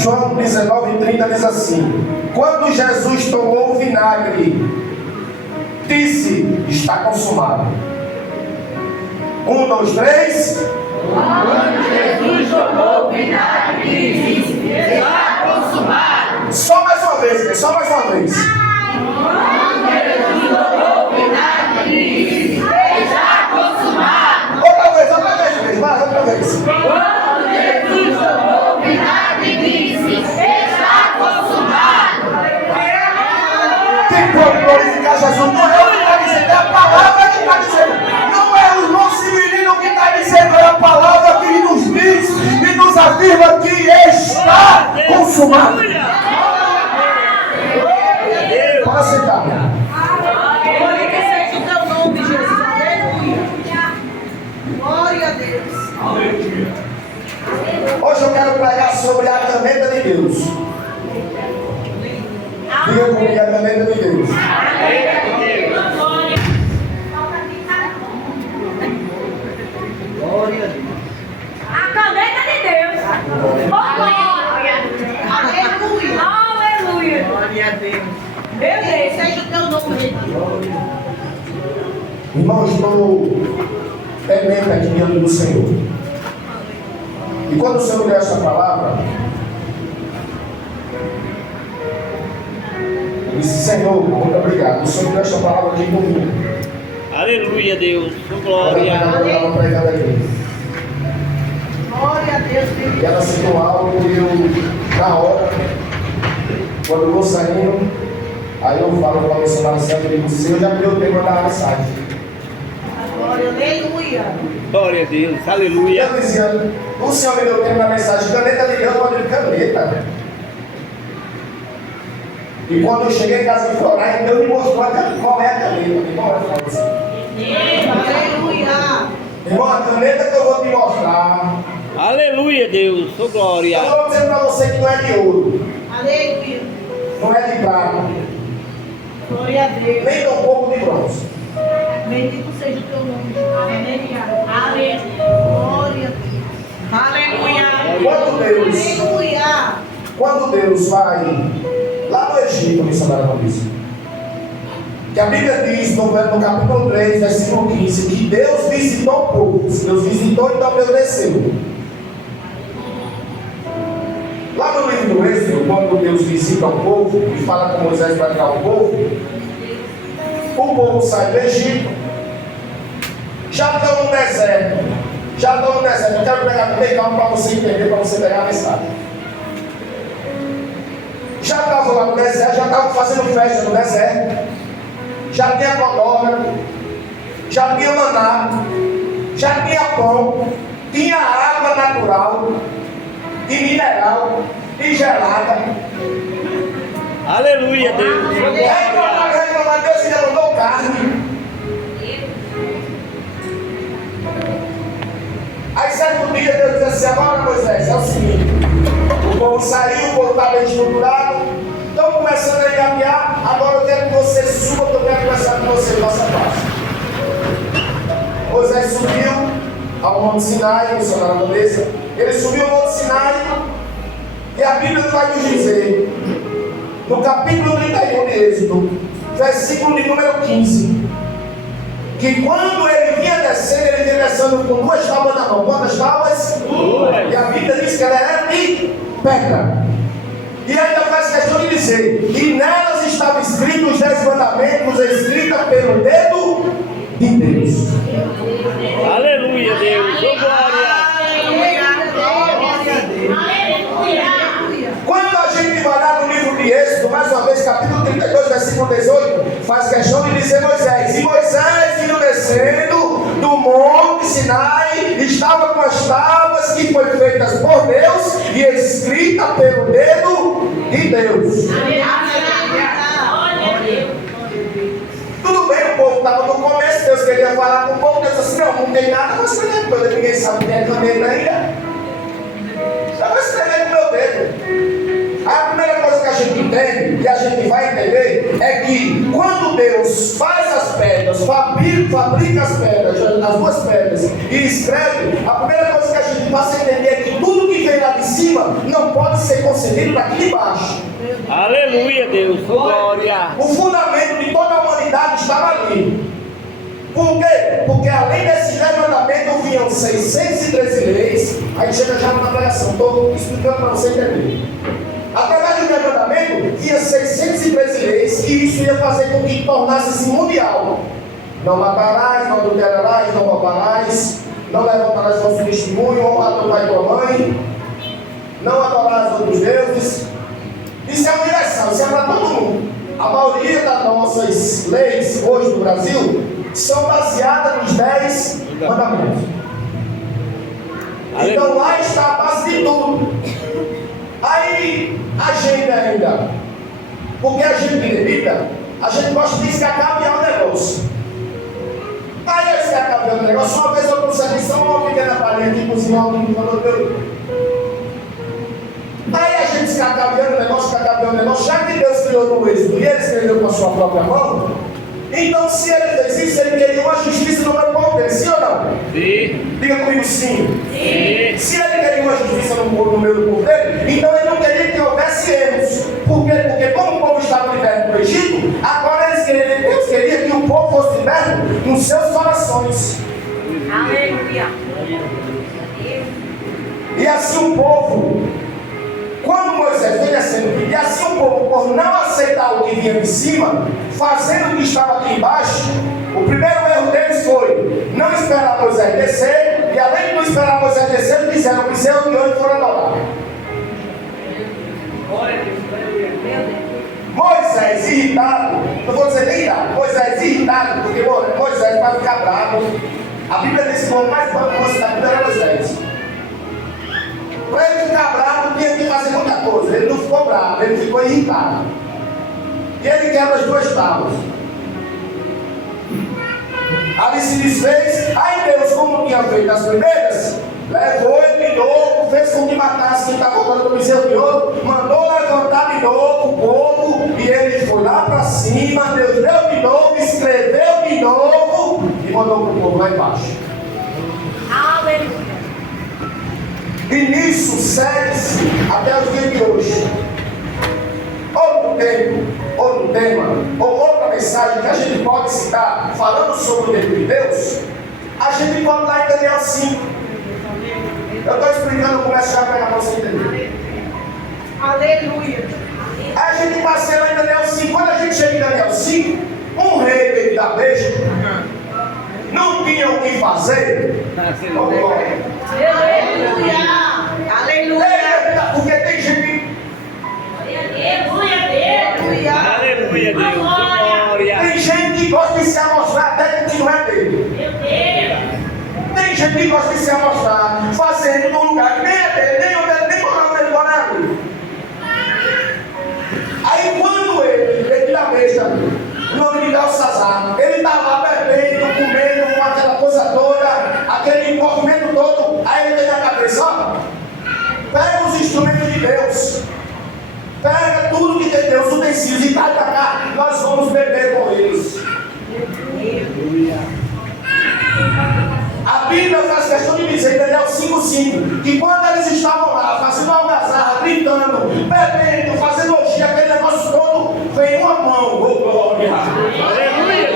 João 19:30 diz assim: quando Jesus tomou o vinagre, disse: está consumado. 1, 2, 3. Quando Jesus tomou o vinagre, disse: está consumado. Só mais uma vez, só mais uma vez. Quando Jesus tomou o vinagre, disse: está consumado. Outra vez, vai, outra vez. Quando Jesus tomou o vinagre, disse: está consumado. Quem pode glorificar Jesus? Não é o que está dizendo, é a palavra que está dizendo. Não é o irmão Severino que está dizendo, é a palavra que nos diz e nos afirma que está consumado. Para sentar. Glória seja o teu nome, Jesus. Aleluia. Glória a Deus. Hoje eu quero pregar sobre a caneta de Deus. Diga comigo, a caneta de Deus. A caneta de Deus. Oh, glória. Aleluia. Aleluia. Glória a Deus. Meu Deus. Seja o teu nome, Jesus. Irmão, estou temente aqui diante do Senhor. E quando o Senhor deu essa palavra, eu disse: Senhor, muito obrigado. O Senhor deu essa palavra aqui comigo. Aleluia, Deus. Eu Glória. estava pregando aqui. Glória a Deus, E querido. ela citou algo e eu, na hora, quando eu vou saindo, aí eu falo para a missionária certa e digo: o Senhor já me deu o tema da mensagem. Glória, aleluia. Glória a Deus. E Aleluia. eu dizia: o Senhor me deu o tema da mensagem, caneta de Deus, eu de caneta. E quando eu cheguei em casa de Florai, Deus me mostrou qual é a caneta. Irmão, Aleluia. irmão, a caneta que eu vou te mostrar, Aleluia, Deus. Sou eu glória. estou dizendo para você que não é de ouro, Aleluia. não é de prata, Glória a Deus. nem tão pouco de bronze. Bendito seja o teu nome, Jesus. Aleluia. Glória a Deus. Aleluia. Quando Deus vai lá no Egito, missionário Maurício, que a Bíblia diz no capítulo 3, versículo 15, que Deus visitou o povo. Se Deus visitou, então Deus desceu. Lá no livro do Êxodo, quando Deus visita o povo e fala com Moisés para tirar o povo sai do Egito, já estão no deserto. Eu quero pegar bem calma para você entender, para você pegar a mensagem. Já estavam lá no deserto, já estavam fazendo festa no deserto, já tinha codorna, já tinha maná, já tinha pão, tinha água natural, e mineral, e gelada. Aleluia, Deus. Sou glória. Reclamar, Deus ainda mandou carne. Aí certo dia Deus disse assim: agora Moisés, é o seguinte, o povo saiu, o povo estava bem estruturado, estão começando a encaminhar, agora eu quero que você suba, que eu quero conversar com você, nossa paz. Moisés subiu ao Monte Sinai, missionário Vanessa, ele subiu ao Monte Sinai, e a Bíblia vai nos dizer, no capítulo 31 de Êxodo, versículo de número 15, que quando ele vinha descendo com 2 tábuas na mão. Quantas tábuas? 2. E a Bíblia diz que ela era de pedra. E ainda faz questão de dizer, e nelas estavam escritos os 10 mandamentos, escritos pelo dedo de Deus. Aleluia, Deus. Sou glória. Quando a gente vai lá no livro de Êxodo, mais uma vez, capítulo 32, versículo 18, faz questão de dizer Moisés. E Moisés, indo descendo do monte Sinai, estava com as tábuas que foram feitas por Deus e escrita pelo dedo de Deus. Tudo bem, o povo estava no começo, Deus queria falar com o povo, Deus disse assim: não tem nada, vou escrever coisa, ninguém sabe quem é caneta ainda. Eu vou escrever com o meu dedo. A primeira coisa que a gente entende, e a gente vai entender, é que quando Deus faz as pedras, fabrica as pedras, as 2 pedras, e escreve, a primeira coisa que a gente passa a entender é que tudo que vem lá de cima cima não pode ser concebido daqui de baixo. Aleluia, Deus. Oh, glória. O fundamento de toda a humanidade estava ali. Por quê? Porque além desses 10 mandamentos vinham 613 leis. Aí chega já na pregação, estou explicando para você entender. Através do 10 mandamentos vinha 613 leis, e isso ia fazer com que tornasse-se mundial. Não matarás, não adulterarás, não roubarás, não levantarás falso testemunho, honra teu pai e tua mãe, não adorarás outros deuses. Isso é universal, isso é para todo mundo. A maioria das nossas leis hoje no Brasil são baseadas nos 10 mandamentos. Então lá está a base de tudo. Aí a gente ainda, porque a gente levita, a gente gosta de escacabear o negócio. Aí eu escacabear o negócio. Uma vez eu consegui só uma pequena palhinha aqui, cozinhar alguém que falou Deus. Aí a gente escacabeando o negócio, já que Deus criou no êxodo e ele escreveu com a sua própria mão, então se ele fez isso, ele queria uma justiça no meu povo dele, sim ou não? Sim. Diga comigo sim. Sim. Se ele queria uma justiça no meio do povo dele, então ele não queria que houvesse erros. Por quê? Porque como o povo estava liberto do Egito, agora Deus queria que o povo fosse liberto nos seus corações. Aleluia. E assim o povo, quando Moisés foi descendo, e assim o povo, por não aceitar o que vinha de cima, fazendo o que estava aqui embaixo, o primeiro erro deles foi não esperar Moisés descer, e além de não esperar Moisés descer, eles fizeram o que seu e hoje foram adorar. Moisés irritado, não vou dizer nem irritado, Moisés irritado, porque Moisés vai ficar bravo. A Bíblia diz que o homem mais famoso da Bíblia era Moisés. Para ele ficar bravo, tinha que fazer muita coisa. Ele não ficou bravo, ele ficou irritado. E ele quebra as duas tábuas. Ali se desfez. Aí Deus, como tinha feito as primeiras, levou ele de novo, fez com que matasse quem está voltando do bezerro de ouro, mandou levantar de novo o povo, e ele foi lá para cima. Deus deu de novo, escreveu de novo e mandou para o povo lá embaixo. Aleluia. E nisso segue-se até os dias de hoje. Outro tempo, outro tema, ou outra mensagem que a gente pode citar falando sobre o reino de Deus, a gente pode lá em Daniel 5. Eu estou explicando como é que para você entender. Aleluia. A gente passeia lá em Daniel 5. Quando a gente chega em Daniel 5, um rei veio da besta, não tinha o que fazer. Aleluia. Aleluia. Porque tem gente. Aleluia. Aleluia, Deus. Glória. Tem gente que gosta de se amostrar até que não é dele. Tem gente que gosta de se amostrar fazendo num lugar que nem é dele, nem moral dele, não é dele. Aí quando ele da mesa, o nome de Belsazar, ele está lá bebendo, comendo, com aquela coisa toda, aquele envolvimento todo, aí ele tem na cabeça, ó, pega os instrumentos de Deus, pega tudo que tem Deus, utensílios, e traz para cá, nós vamos beber com eles. A Bíblia faz questão de dizer, em Daniel 5:5, que quando eles estavam lá, fazendo algazarra, gritando, bebendo, fazendo orgia, aquele negócio todo, veio uma mão, oh glória! Aleluia,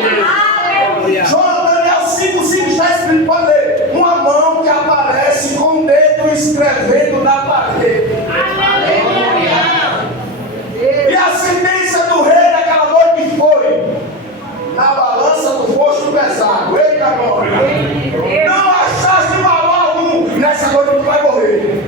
Deus. João, Daniel 5:5 está escrito, pode ler, uma mão que aparece com o dedo escrevendo na parede. E a sentença do rei naquela noite foi, na balança do posto pesado, eita glória! Não achaste valor algum, nessa noite tu vai morrer.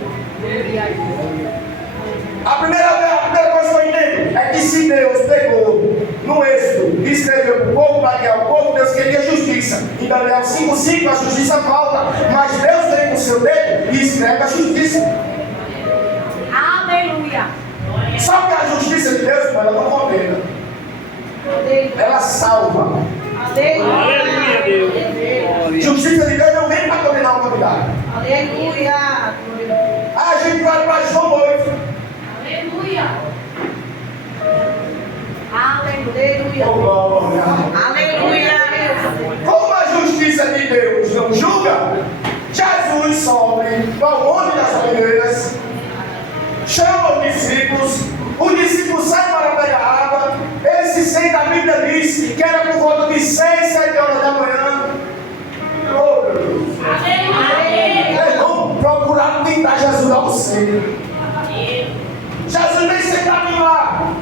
A primeira coisa que eu entendo é que se Deus pegou no êxodo e escreveu para o povo, para guiar o povo, Deus queria justiça. Em Daniel 5:5 a justiça falta, mas Deus vem com o seu dedo e escreve a justiça. Aleluia. Só que a justiça de Deus, ela não condena, ela salva. Aleluia, Deus. Glória. Justiça de Deus não vem para condenar a humanidade. Aleluia. A gente vai para João 8. Aleluia. Aleluia. Oh, glória. Aleluia. Como a justiça de Deus não julga, Jesus sobe ao monte das oliveiras discípulos. Os discípulos saem para pegar água. Eles se sentem, a Bíblia diz que era por volta de 6, 7 horas da manhã. Oh, meu Deus. Eles vão procurar tentar Jesus ao centro. Jesus vem sentado lá.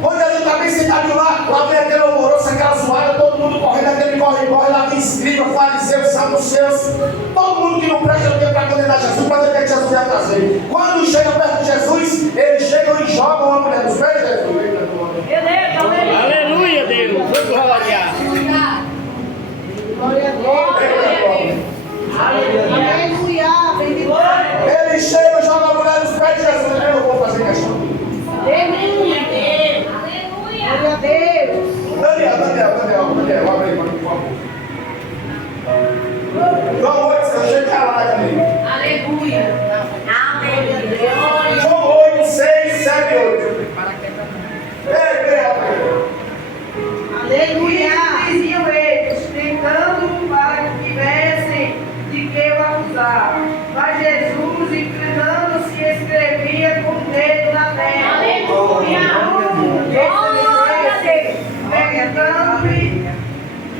Quando Jesus está bem sentado lá vem aquele alvoroço, aquela zoada, todo mundo correndo, aquele corre, lá vem escriba, fariseus, saduceus, todo mundo que não presta o que para condenar Jesus, para ver o que Jesus ia fazer. Quando chegam perto de Jesus, eles chegam e jogam a mulher dos pés de Jesus. Aleluia, Deus. Glória. Glória a Deus. Aleluia. Bendito. Eles chegam e jogam a mulher dos pés de Jesus. Eu não vou fazer questão. Aleluia. Glória a Deus. Daniel, abre aí, por favor. João 8, eu chego calado ali. Aleluia. Aleluia. João 8, 6, 7, 8. Aleluia. Diziam eles, tentando para que tivessem de que o acusar. Mas Jesus, inclinando-se, escrevia com o dedo na terra. Aleluia. Perguntando-lhe,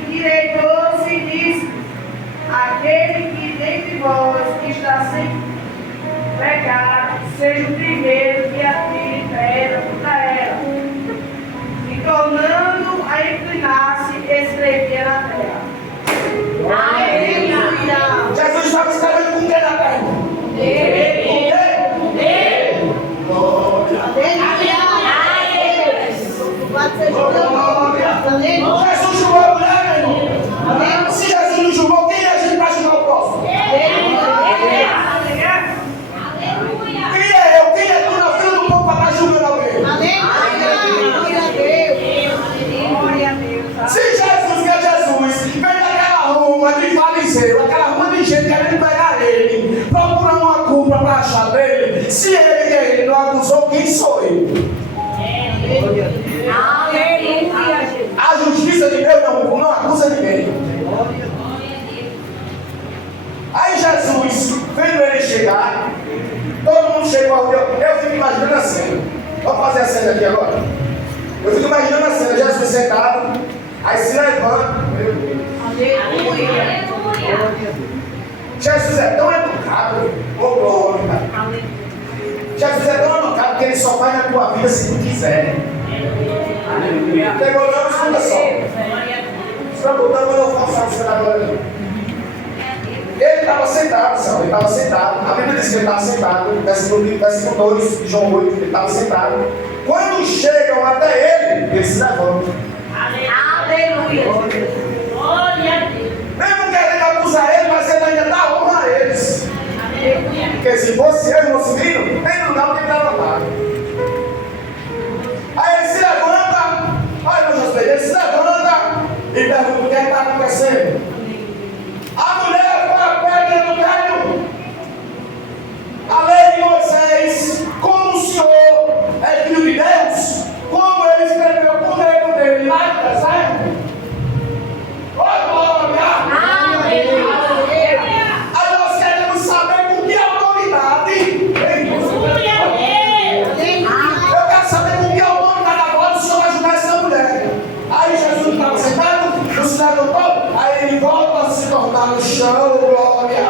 endireitou-se e disse: aquele que dentre vós está sem pecado, seja o primeiro que atire pedra contra ela. E tornando a inclinar-se, escrevia na terra. Aleluia! Jesus estava escrevendo com o que na terra? Com o quê? Jesus julgou a mulher, meu irmão. Se Jesus não julgou, quem é a gente para julgar o próximo? Quem é eu? Quem é tu na fila do povo para estar julgando alguém? Se Jesus, que é Jesus, vem daquela ruma de fariseu, aquela ruma de gente querendo pegar ele, procurando uma culpa para achar dele, se ele não acusou, quem sou eu? A justiça de Deus não acusa ninguém. Aí Jesus, vendo ele chegar, todo mundo chegou, eu fico imaginando a cena. Vamos fazer a cena aqui agora? Eu fico imaginando a cena, Jesus sentado, aí se levanta. Jesus é tão educado, ô glória. Jesus é tão educado que ele só vai na tua vida se tu quiser. Pegou não, escuta só. Se preocupando, eu não faço a cena agora. Ele estava sentado, Senhor, ele estava sentado. A Bíblia diz que ele estava sentado, versículo 2 de João 8, ele estava sentado. Quando chegam até ele, ele se levanta. Aleluia. Glória a Deus. Mesmo querendo acusar ele, mas ele ainda dá honra a eles. Aleluia. Porque se fosse eu e o nosso filho, nem não dá para ele levantar. Aí ele se levanta, olha meu Deus, ele se levanta e pergunta o que está acontecendo. A mulher foi a pedra no galho. A lei de Moisés, como o Senhor é filho de Deus, como ele escreveu com o dedo dele lá no deserto. Aí nós queremos saber com que autoridade. Eu quero saber com que autoridade agora o Senhor vai julgar essa mulher. Aí Jesus estava sentado, não se levantou, aí ele volta a se tornar no chão, glória.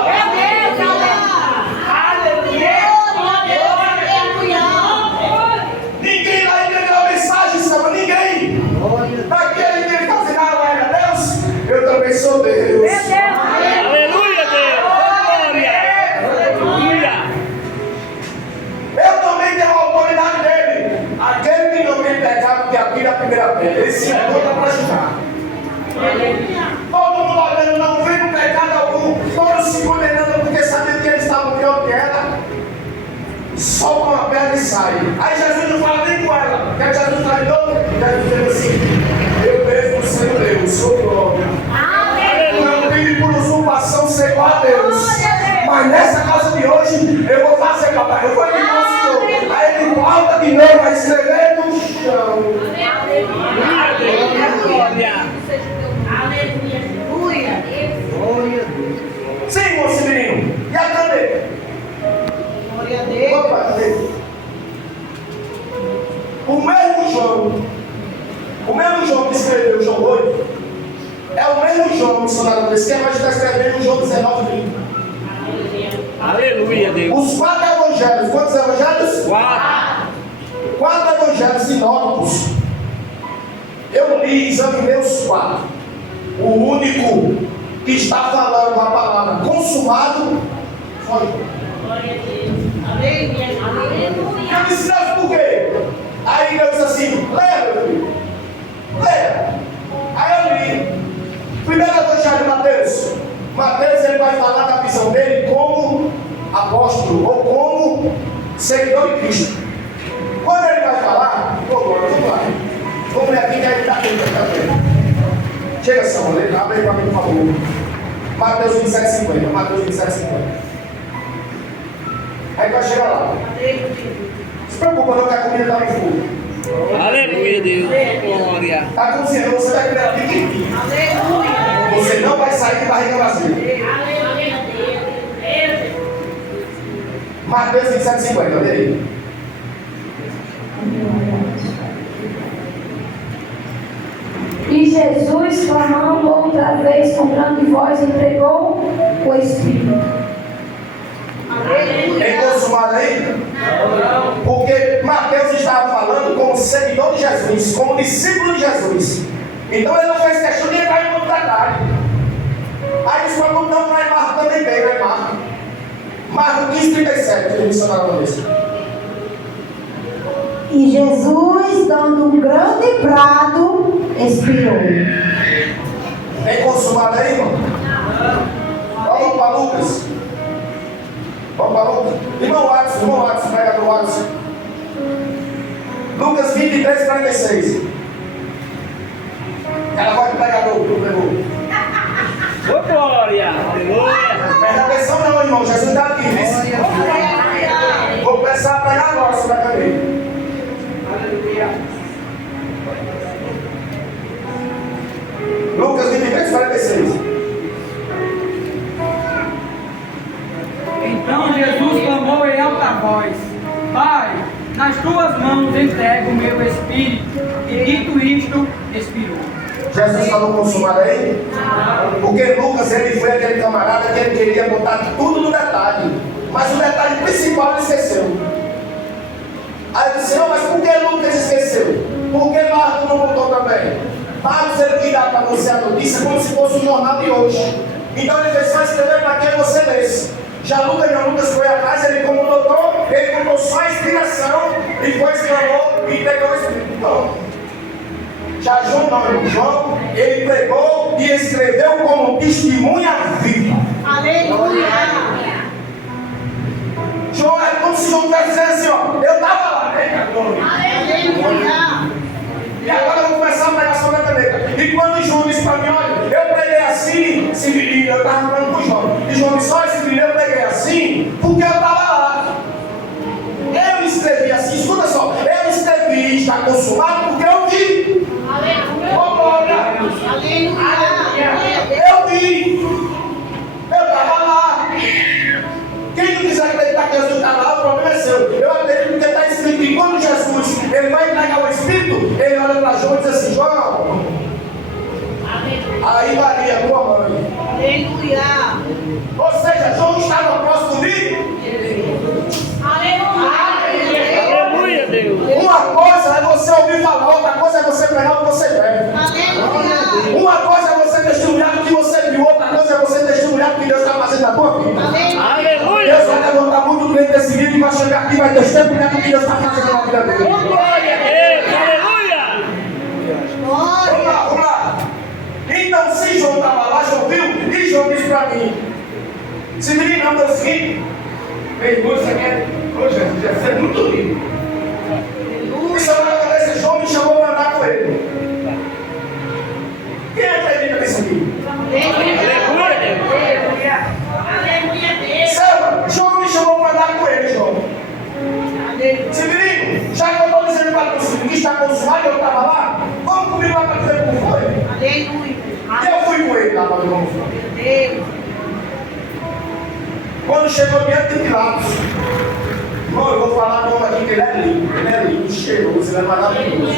Ninguém vai entender a mensagem, Senhor, ninguém. Daquele que ele está dizendo, glória a Deus, eu também sou Deus. Aleluia, Deus. Glória. Aleluia. Eu também tenho a autoridade dele. Aquele que não tem pecado, que atira a primeira pedra. Ele se levanta para julgar. Todo mundo olhando, não vendo pecado algum, todos se condenando porque sabiam que eles estavam pior que ela. Solta uma pedra e sai. Aí Jesus não fala nem com ela. Porque Jesus está de novo. Jesus diz assim: eu mesmo sendo Deus, sou glória. Não tive por usurpação ser igual a Deus. Mas nessa casa de hoje, eu vou fazer, papai. Eu vou ir com o Senhor. Aí ele volta de novo a escrever no chão. Aleluia, Deus. Glória. Sim, moço menino. E a caneta? Glória a Deus. Opa, cadê? no dicionário desse, que é mais está escrevendo em João 19, 30. Aleluia, Deus. Os 4 evangelhos, quantos evangelhos? 4 evangelhos sinóticos. Eu li, examinei os 4. O único que está falando a palavra consumado foi Glória a Deus. Aleluia. eu disse, Deus, por quê? Aí Deus disse assim, leia, meu filho, leia. Aí eu li. Primeiro evangelho de Mateus. Mateus, ele vai falar da visão dele como apóstolo ou como seguidor de Cristo. Quando ele vai falar, vamos lá. Vamos ler aqui que aí está tudo. Chega, Samuel, abre aí para mim, por favor. Mateus 27,50. Mateus 27,50. Aí vai chegar lá. Não se preocupa não que a comida está no fogo. Aleluia, Deus. Glória. Está cozinhando, você vai comer a pique. Aleluia. Você não vai sair de barriga vazia. Aleluia, Deus. Mateus 27,50, olha aí. E Jesus, clamando outra vez com grande voz, entregou o Espírito. Tem consumado aí? Porque Mateus estava falando como seguidor de Jesus, como discípulo de Jesus. Então ele não fez questão de entrar em muito detalhe. Aí os bagulhos não vai Marco também bem, né, Marco? Marco 15,37, que ele mencionava uma vez. E Jesus, dando um grande brado, expirou. Tem consumado aí, irmão? Vamos para Lucas. Vamos para Lucas. Irmão Watson, pregador Watson. Lucas 23,46. Ela vai de pregador, pregou. Ô, glória. Aleluia. Presta atenção não, irmão. Jesus está aqui, viu? Vou começar a pregar agora sobre a cadeia. Lucas 23,46. Então Jesus clamou em alta voz: Pai, nas tuas mãos entrego o meu espírito. E dito isto, expirou. Jesus falou consumado aí? Porque Lucas, ele foi aquele camarada que ele queria botar tudo no detalhe. Mas o detalhe principal ele esqueceu. Aí ele disse, não, mas por que Lucas esqueceu? Por que Marcos não botou também? Marcos, ele queria dar para você a notícia como se fosse um jornal de hoje. Então ele fez só escrever para quem você lesse. Já Lucas foi atrás, ele como doutor, ele botou só a inspiração e foi exclamou e pegou o Espírito. Não. Já João não, irmão. João, ele pregou e escreveu como testemunha viva. Aleluia. João é como se João estivesse dizendo assim, ó, eu estava lá, né? Aleluia. E agora eu vou começar a pregar sobre a caneta. E quando João disse para mim, olha, eu preguei assim, Severino, eu estava falando com o João. E João disse, olha, Severino, eu preguei assim, porque eu estava lá. Eu escrevi assim, escuta só, eu escrevi está consumado porque eu vi. Aleluia. Oh, glória. Aleluia. Eu vi. Eu estava lá. Quem não quiser acreditar que Jesus está lá, o problema é seu. Eu acredito porque está escrito que quando Jesus ele vai entregar o Espírito, ele olha para João e diz assim, João, aí Maria, tua mãe. Aleluia. Ou seja, João estava próximo de... Aleluia, Deus. Uma coisa é você ouvir falar, outra coisa é você pregar o que você prega. Aleluia. Uma coisa é você testemunhar do que você viu, outra coisa é você testemunhar do que Deus está fazendo na tua vida. Aleluia. Deus vai levantar muito crente desse vídeo e vai chegar aqui e vai testemunhar do que Deus está fazendo na vida dele. Glória a Deus. Aleluia. Vamos lá. Então, se João estava lá, João viu, e João disse para mim: se menino não é o seguinte, vem você quer. Ô Jesus, você é muito lindo. E se eu agradecer, João me chamou para andar com ele. Quem acredita nisso aqui? Aleluia, Deus. Aleluia, Deus. Selma, João me chamou para andar com ele, João. Severino, já que eu estou dizendo para você que está consumado e eu estava lá, vamos comigo lá para dizer como foi. Aleluia. E eu fui com ele lá para ver como foi. Deus. Quando chegou diante de Pilatos, irmão, eu vou falar do homem aqui que ele é lindo, cheiroso, ele é maravilhoso.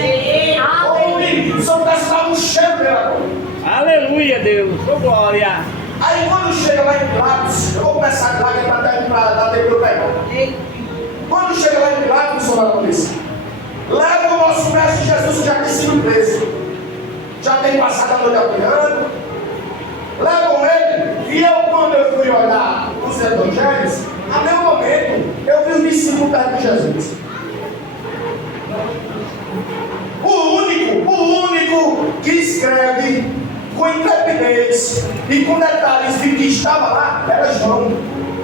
Ô, menino, o senhor parece dar um cheiro dele agora. Aleluia, Deus. Oh, glória. Aí quando chega lá em Pilatos, eu vou começar lá que para dar tempo para eu pegar. Quando chega lá em Pilatos, o senhor da polícia, leva o nosso mestre Jesus, que já tem sido preso, já tem passado a noite apanhando, levam ele, e eu quando eu fui olhar os evangelhos, a meu momento, eu vi os discípulos perto de Jesus. O único que escreve com intrepidez e com detalhes de que estava lá era João.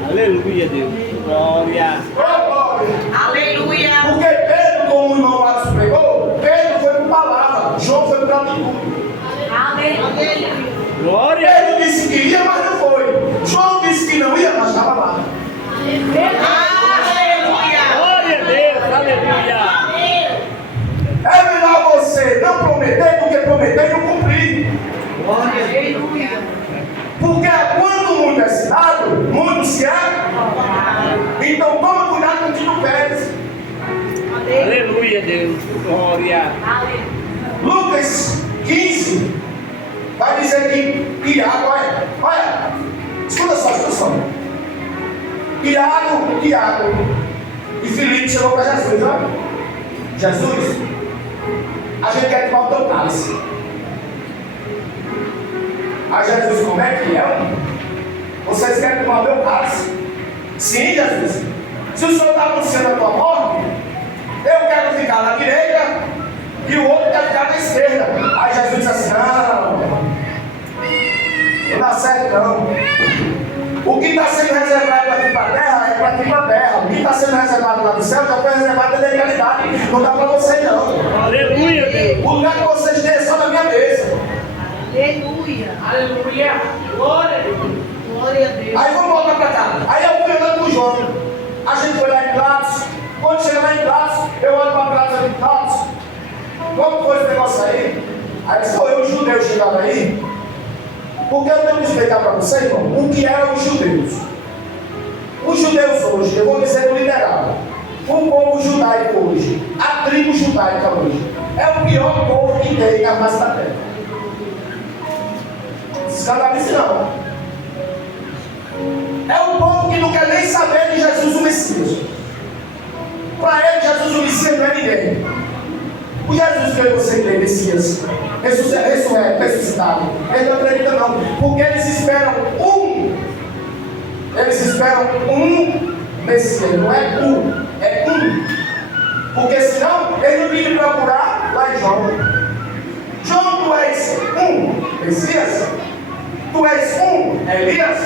Aleluia, Deus. Glória. Oh, glória. Aleluia. Porque Pedro, como o irmão Marcos pregou, Pedro foi por palavra, João foi por atitude. Aleluia. Glória. Pedro disse que ia, mas não foi. João disse que não ia, mas estava lá. Aleluia. Glória a Deus. Aleluia. É melhor você não prometer do que prometer e não cumprir. Aleluia. Porque quando muito é ensinado, muito se é. Então toma cuidado com o que tu pedes. Aleluia, Deus. Glória. Lucas 15 vai dizer que Tiago, olha, escuta só, escuta só. Tiago e Filipe chegou para Jesus, olha. Jesus, a gente quer tomar o teu cálice. Aí Jesus, como é que é? Vocês querem tomar o meu cálice? Sim, Jesus. Se o Senhor está anunciando a tua morte, eu quero ficar na direita e o outro quer ficar na esquerda. Aí Jesus disse assim, não dá certo não. O que está sendo reservado aqui para a terra é para aqui para a terra. O que está sendo reservado lá do céu já foi reservado da eternidade. Não dá para vocês não. Aleluia, Deus. O lugar que vocês têm é só na minha mesa. Aleluia. Aleluia. Glória a Deus. Glória a Deus. Aí vamos voltar para cá. Aí eu fui andando com o João. A gente foi lá em Pilatos. Quando chega lá em Pilatos, eu olho para Pilatos ali em Pilatos. Como foi esse negócio aí? Aí sou eu, os judeus chegaram aí. Porque eu tenho que explicar para vocês, irmão, o que eram os judeus. Os judeus hoje, eu vou dizer no literal, o povo judaico hoje, a tribo judaica hoje, é o pior povo que tem na face da terra. Não se escandalize não. É o povo que não quer nem saber de Jesus o Messias. Para ele, Jesus o Messias não é ninguém. O Jesus que você crê, Messias, ressuscitado, ele não acredita não, porque eles esperam um Messias, não é é um, porque senão ele não iria procurar lá em João. João, tu és um Messias? Tu és um Elias?